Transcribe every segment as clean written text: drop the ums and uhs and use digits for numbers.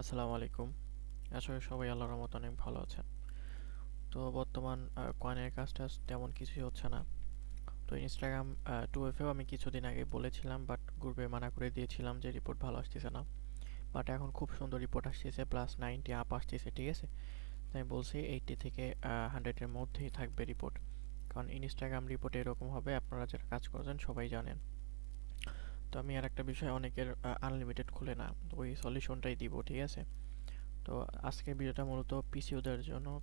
আসসালামু আলাইকুম। আসলে সবাই আল্লাহর রহমতে অনেক ভালো আছেন। তো বর্তমান কয়েনের কাজটা তেমন কিছুই হচ্ছে না। তো ইনস্টাগ্রাম 2FAও আমি কিছুদিন আগে বলেছিলাম, বাট গ্রুপে মানা করে দিয়েছিলাম যে রিপোর্ট ভালো আসতেছে না। বাট এখন খুব সুন্দর রিপোর্ট আসতেছে, প্লাস 90 আপ আসতেছে, ঠিক আছে। তাই আমি বলছি 80 থেকে 100-এর মধ্যেই থাকবে রিপোর্ট। কারণ ইনস্টাগ্রাম রিপোর্ট এরকম হবে, আপনারা যারা কাজ করছেন সবাই জানেন। তো আমি আর একটা বিষয়, অনেকের আনলিমিটেড খুলে না, তো ওই সলিউশনটাই দিব, ঠিক আছে। তো আজকের ভিডিওটা মূলত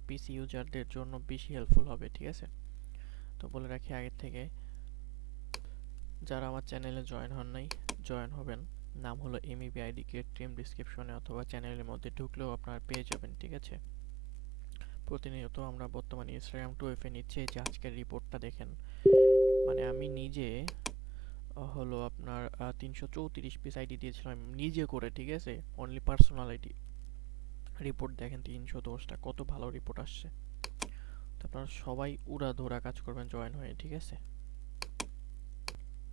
পিসি ইউজারদের জন্য বেশি হেল্পফুল হবে, ঠিক আছে। তো বলে রাখি আগের থেকে, যারা আমার চ্যানেলে জয়েন হন নাই, জয়েন হবেন। নাম হলো MEBID ক্রিয়েট টিম, ডিসক্রিপশনে অথবা চ্যানেলের মধ্যে ঢুকলেও আপনারা পেয়ে যাবেন, ঠিক আছে। প্রতিনিয়ত আমরা বর্তমানে ইনস্টাগ্রাম 2FA নিচ্ছে, এই যে আজকের রিপোর্টটা দেখেন। মানে আমি নিজে হলো আপনার 334 পিস আইডি দিয়েছিলাম নিজে করে, ঠিক আছে। Only personal ID. রিপোর্ট দেখেন 310টা, কত ভালো রিপোর্ট আসছে। তো আপনারা সবাই উড়াধুরা কাজ করবেন জয়েন হয়ে, ঠিক আছে।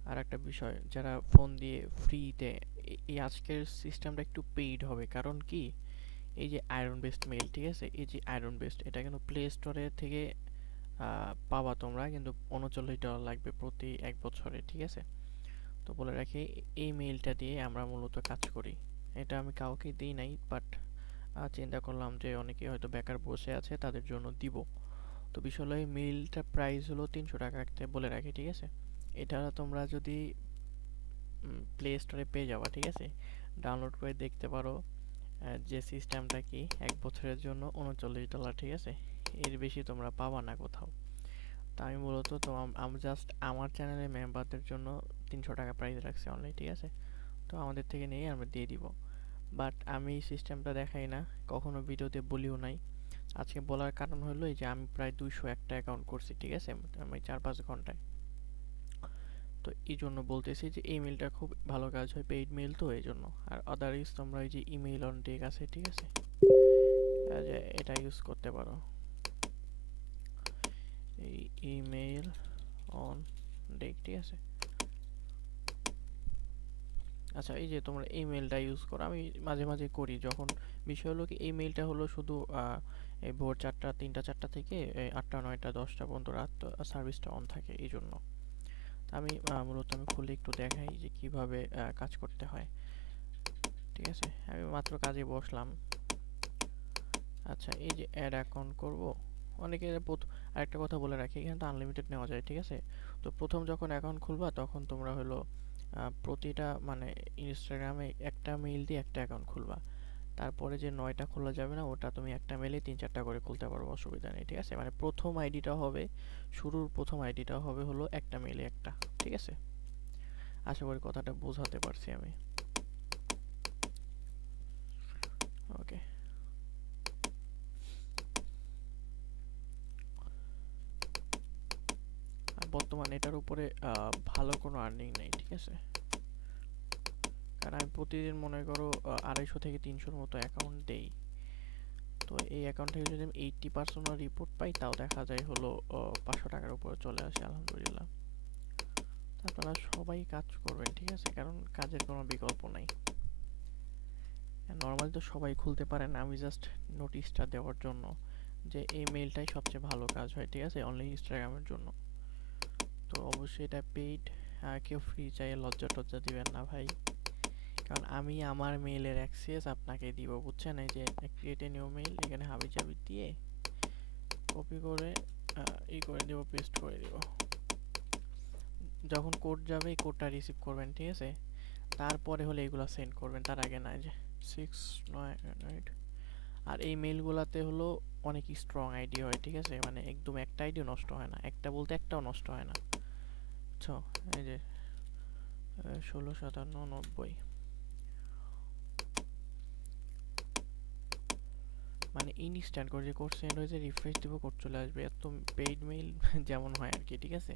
আর একটা বিষয়, যারা ফোন দিয়ে ফ্রিতে, এই আজকের সিস্টেমটা একটু পেইড হবে, কারণ কি, এই যে আয়রন বেস্ট মেইল, ঠিক আছে, এই যে আয়রন বেস্ট, এটা কিন্তু প্লে স্টোরে থেকে পাবা তোমরা, কিন্তু $39 লাগবে প্রতি 1 বছরে, ঠিক আছে। তো বলে রাখি, এই মেইলটা দিয়ে আমরা মূলত কাজ করি। এটা আমি কাউকে দিই নাই, বাট চিন্তা করলাম যে অনেকে হয়তো বেকার বসে আছে, তাদের জন্য দিব। তো বিষয় হলো, এই মেইলটার প্রাইস হলো $300 রাখতে বলে রাখি, ঠিক আছে। এটা তোমরা যদি প্লে স্টোরে পেয়ে যাবা, ঠিক আছে। ডাউনলোড করে দেখতে পারো যে সিস্টেমটা কি, 1 বছরের জন্য $39, ঠিক আছে। এর বেশি তোমরা পাবা না কোথাও। তা আমি মূলত তো আমি জাস্ট আমার চ্যানেলের মেম্বারদের জন্য $300 প্রাইস রাখছি অনলি, ঠিক আছে। তো আমাদের থেকে নিয়ে আমরা দিয়ে দিব। বাট আমি সিস্টেমটা দেখাই না, কখনো ভিডিওতে বলিও নাই। আজকে বলার কারণ হলো, এই যে আমি প্রায় 201টা অ্যাকাউন্ট করছি, ঠিক আছে, আমি 4-5 ঘন্টায়। তো এই জন্য বলতেছি যে এই মেইলটা খুব ভালো কাজ হয়, পেইড মেইল তো এই জন্য। আর আদারওয়াইজ তোমরা ওই যে ইমেইল অন ডেক আছে, ঠিক আছে, যে এটা ইউজ করতে পারো, এই ইমেইল অন ডেক, ঠিক আছে। আচ্ছা, এই যে তোমরা এই মেইলটা ইউজ করো, আমি মাঝে মাঝে করি যখন। বিষয় হলো কি, এই মেইলটা হলো শুধু এই ভোর 4টা 3টা 4টা থেকে 8টা 9টা 10টা পর্যন্ত রাত সার্ভিসটা অন থাকে, এই জন্য। আমি মূলত আমি খুলে একটু দেখাই যে কিভাবে কাজ করতে হয়, ঠিক আছে। আমি মাত্র কাজে বসলাম। আচ্ছা, এই যে অ্যাড অ্যাকাউন্ট করব, অনেকে আরেকটা কথা বলে রাখি, এখানে তো আনলিমিটেড নেওয়া যায়, ঠিক আছে। তো প্রথম যখন অ্যাকাউন্ট খুলবা, তখন তোমরা হলো প্রতিটা মানে ইনস্টাগ্রামে একটা মেইল দিয়ে একটা অ্যাকাউন্ট খুলবা। তারপরে যে 9টা খোলা যাবে না, ওটা তুমি একটা মেইলে 3-4টা করে খুলতে পারবো, অসুবিধা নেই, ঠিক আছে। মানে প্রথম আইডিটা হবে, শুরুর প্রথম আইডিটা হবে হলো একটা মেইলে একটা, ঠিক আছে। আশা করি কথাটা বোঝাতে পারছি আমি। ওকে। আর বর্তমানে এটার উপরে ভালো কোনো আর্নিং নেই, ঠিক আছে। কারণ আমি প্রতিদিন মনে করো 250 থেকে 300-র মতো অ্যাকাউন্ট দেই। তো এই অ্যাকাউন্ট থেকে যদি আমি 80% রিপোর্ট পাই, তাও দেখা যায় হলো $500 উপরে চলে আসে, আলহামদুলিল্লাহ। আপনারা সবাই কাজ করবেন, ঠিক আছে, কারণ কাজের কোনো বিকল্প নাই। নর্মালি তো সবাই খুলতে পারে না, আমি জাস্ট নোটিশটা দেওয়ার জন্য যে এই মেইলটাই সবচেয়ে ভালো কাজ হয়, ঠিক আছে, অনলি ইনস্টাগ্রামের জন্য। তো অবশ্যই এটা পেইড, কেউ ফ্রি চাইয়ে লজ্জা টজ্জা দিবেন না ভাই। কারণ আমি আমার মেইলের অ্যাক্সেস আপনাকে দিব, বুঝছেন। এই যে ক্রিয়েট এ নিউ মেইল, এখানে হাবিজাবি দিয়ে কপি করে ই করে দেবো, পেস্ট করে দেবো। যখন কোড যাবে, এই কোডটা রিসিভ করবেন, ঠিক আছে। তারপরে হলে এগুলো সেন্ড করবেন, তার আগে না। যে 698। আর এই মেইলগুলোতে হলো অনেক স্ট্রং আইডি হয়, ঠিক আছে, মানে একদম একটা আইডিও নষ্ট হয় না, একটা বলতে একটাও নষ্ট হয় না, বুঝছো। এই যে 165790, মানে ইনস্ট্যান্ট করে যে কোড সেন্ড হয়েছে, রিফ্রেশ দিব, কোড চলে আসবে। এত পেইড মেইল যেমন হয় আর কি, ঠিক আছে।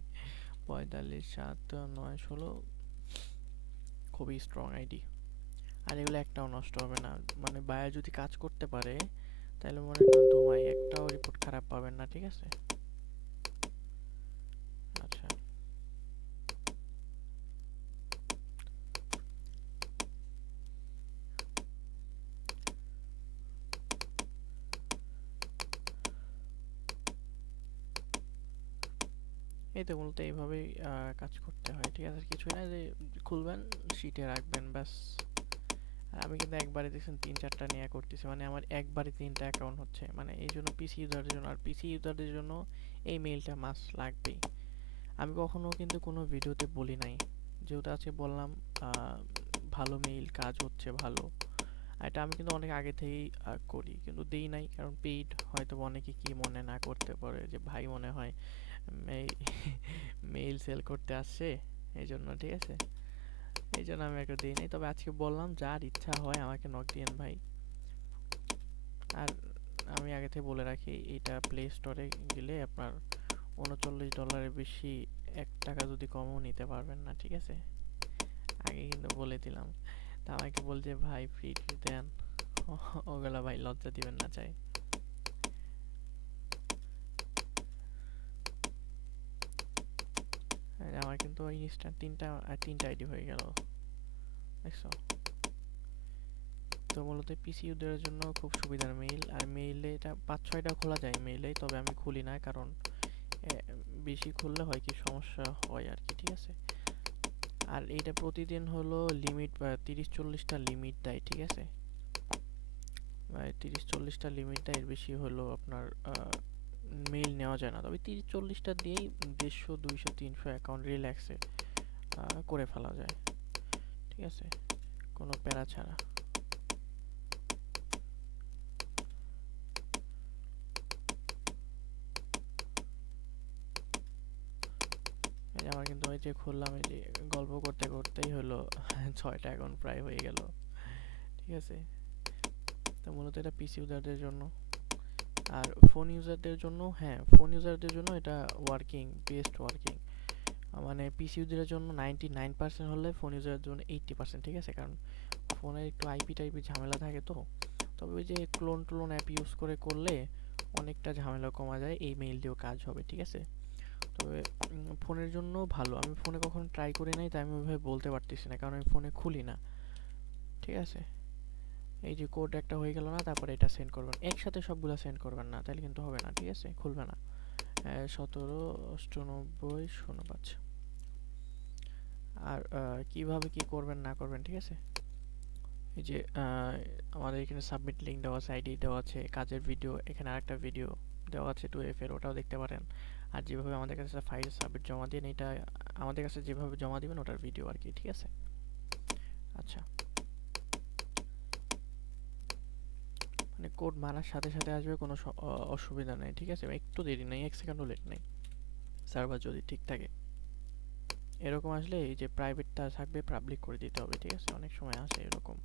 45 7 9 16, খুবই স্ট্রং আইডি। আর এগুলো একটাও নষ্ট হবে না, মানে বায়া যদি কাজ করতে পারে, তাহলে মনে করেন ধুমাই, একটাও রিপোর্ট খারাপ পাবেন না, ঠিক আছে। আচ্ছা, এই তো মূলত এইভাবেই কাজ করতে হয়, ঠিক আছে? কিছুই না, যে খুলবেন, শিটে রাখবেন, ব্যাস। আর আমি কিন্তু একবারে দেখছেন 3-4টা নিয়ে করতেছি, মানে আমার একবারে 3টা অ্যাকাউন্ট হচ্ছে, মানে এই জন্য পিসি ইউজারদের জন্য। আর পিসি ইউজারদের জন্য এই মেইলটা মাস্ট লাগবেই। আমি কখনো কিন্তু কোনো ভিডিওতে বলি নাই, যেহেতু আজকে বললাম ভালো মেইল কাজ হচ্ছে ভালো। আর এটা আমি কিন্তু অনেক আগে থেকেই করি, কিন্তু দেই নাই কারণ পেইড। হয়তো অনেকে কি মনে না করতে পারে যে ভাই মনে হয় মেইল সেল করতে আসছে, এই জন্য, ঠিক আছে? এই জন্য আমি একটা দিই নাই। তবে আজকে বললাম যার ইচ্ছা হয় আমাকে নক দিয়েন ভাই। আর আমি আগে থেকে বলে রাখি, এটা প্লে স্টোরে গেলে আপনার $39 বেশি 1 টাকা যদি কমও নিতে পারবেন না, ঠিক আছে? আগে কিন্তু বলে দিলাম। তা আমাকে বলছে ভাই ফ্রি দেন, ওগুলা ভাই লজ্জা দিবেন না চাই। আমার কিন্তু ইনস্ট্যান্ট তিনটা আইডি হয়ে গেল, দেখছো? তো মূলত পিসি ইউজারের জন্য খুব সুবিধার মেইল। আর মেইলে এটা 5-6টা খোলা যায় মেইলে, তবে আমি খুলি না কারণ বেশি খুললে হয় কি সমস্যা হয় আর কি, ঠিক আছে? আর এইটা প্রতিদিন হলো লিমিট 30-40টা লিমিট দেয়, ঠিক আছে? 30-40টা লিমিট দেয়, এর বেশি হলো আপনার মেইল নেওয়া যায় না। তবে 30-40টা দিয়েই 150, 200, 300 অ্যাকাউন্ট রিল্যাক্সে করে ফেলা যায়, ঠিক আছে? কোনো প্যারা ছাড়া। আমার কিন্তু ওই যে খুললাম, এই যে গল্প করতে করতেই হলো 6টা অ্যাকাউন্ট প্রায় হয়ে গেল, ঠিক আছে? তো মূলত এটা পিসি ইউজারদের জন্য। আর ফোন ইউজারদের জন্য, হ্যাঁ, ফোন ইউজারদের জন্য এটা ওয়ার্কিং, বেস্ট ওয়ার্কিং। মানে পিসি ইউজারের জন্য 99% হলে ফোন ইউজারের জন্য 80%, ঠিক আছে? কারণ ফোনে একটু আইপি টাইপি ঝামেলা থাকে তো। তবে ওই যে ক্লোন টোন অ্যাপ ইউজ করলে অনেকটা ঝামেলা কমা যায়, এই মেইল দিয়েও কাজ হবে, ঠিক আছে? তবে ফোনের জন্য ভালো। আমি ফোনে কখনো ট্রাই করি নাই, তাই আমি ওইভাবে বলতে পারতেছি না, কারণ আমি ফোনে খুলি না, ঠিক আছে? এই যে কোড একটা হয়ে গেল না, তারপরে এটা সেন্ড করবেন, একসাথে সবগুলো সেন্ড করবেন না, তাহলে কিন্তু হবে না, ঠিক আছে? খুলবে না। 17 98 05। আর কিভাবে কি করবেন না করবেন, ঠিক আছে? এই যে আমাদের এখানে সাবমিট লিঙ্ক দেওয়া আছে, আইডি দেওয়া আছে, কাজের ভিডিও, এখানে আরেকটা ভিডিও দেওয়া আছে 2F এর, ওটাও দেখতে পারেন। আর যেভাবে আমাদের কাছে ফাইল সাবমিট জমা দিন, এটা আমাদের কাছে যেভাবে জমা দিবেন ওটার ভিডিও আর কি, ঠিক আছে? আচ্ছা, মানে কোড মারার সাথে সাথে আসবে, কোনো অসুবিধা নেই, ঠিক আছে? একটু দেরি নেই, 1 সেকেন্ডও লেট নেই, সার্ভার যদি ঠিক থাকে। এরকম আসলে এই যে প্রাইভেটটা থাকবে পাবলিক করে দিতে হবে, ঠিক আছে? অনেক সময় আসে এরকম।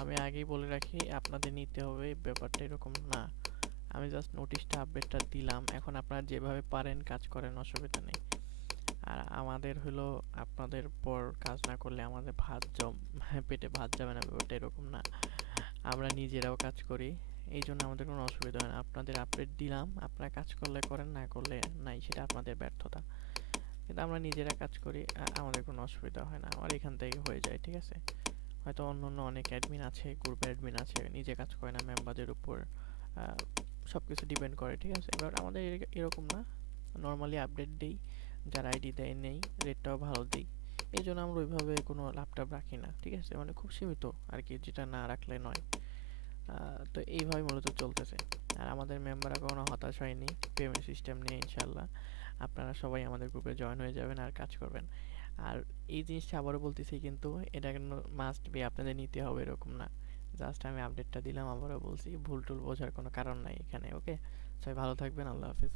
আমি আগেই বলে রাখি, আপনাদের নিতে হবে, ব্যাপারটা এরকম না। আমি জাস্ট নোটিশটা আপডেটটা দিলাম, এখন আপনারা যেভাবে পারেন কাজ করেন, অসুবিধা নেই। আর আমাদের হলো আপনাদের পর কাজ না করলে আমাদের পেটে ভাত যাবে না, ব্যাপারটা এরকম না। আমরা নিজেরাও কাজ করি, এই জন্য আমাদের কোনো অসুবিধা হয় না। আপনাদের আপডেট দিলাম, আপনারা কাজ করলে করেন, না করলে নাই, সেটা আপনাদের ব্যর্থতা। কিন্তু আমরা নিজেরা কাজ করি, আমাদের কোনো অসুবিধা হয় না, আমার এখান থেকে হয়ে যায়, ঠিক আছে? হয়তো অন্য অন্য অনেক অ্যাডমিন আছে, গ্রুপের অ্যাডমিন আছে, নিজে কাজ করে না, মেম্বারদের উপর সব কিছু ডিপেন্ড করে, ঠিক আছে? এবার আমাদের এরকম না, নর্মালি আপডেট দিই, যার আইডি দেয় নেই, রেটটাও ভালো দিই। এই জন্য আমরা ওইভাবে কোনো ল্যাপটপ রাখি না, ঠিক আছে? মানে খুব সীমিত আর কি, যেটা না রাখলে নয়। তো এইভাবে মূলত চলতেছে। আর আমাদের মেম্বাররা কখনো হতাশ হয়নি পেমেন্ট সিস্টেম নিয়ে, ইনশাল্লাহ। আপনারা সবাই আমাদের গ্রুপে জয়েন হয়ে যাবেন আর কাজ করবেন। আর এই জিনিসটা আবারও বলতেছি, কিন্তু এটা কিন্তু মাস্ট বি আপনাদের নিতে হবে এরকম না। জাস্ট আমি আপডেটটা দিলাম, আবারও বলছি, ভুল টুল বোঝার কোনো কারণ নাই এখানে, ওকে? সবাই ভালো থাকবেন, আল্লাহ হাফিজ।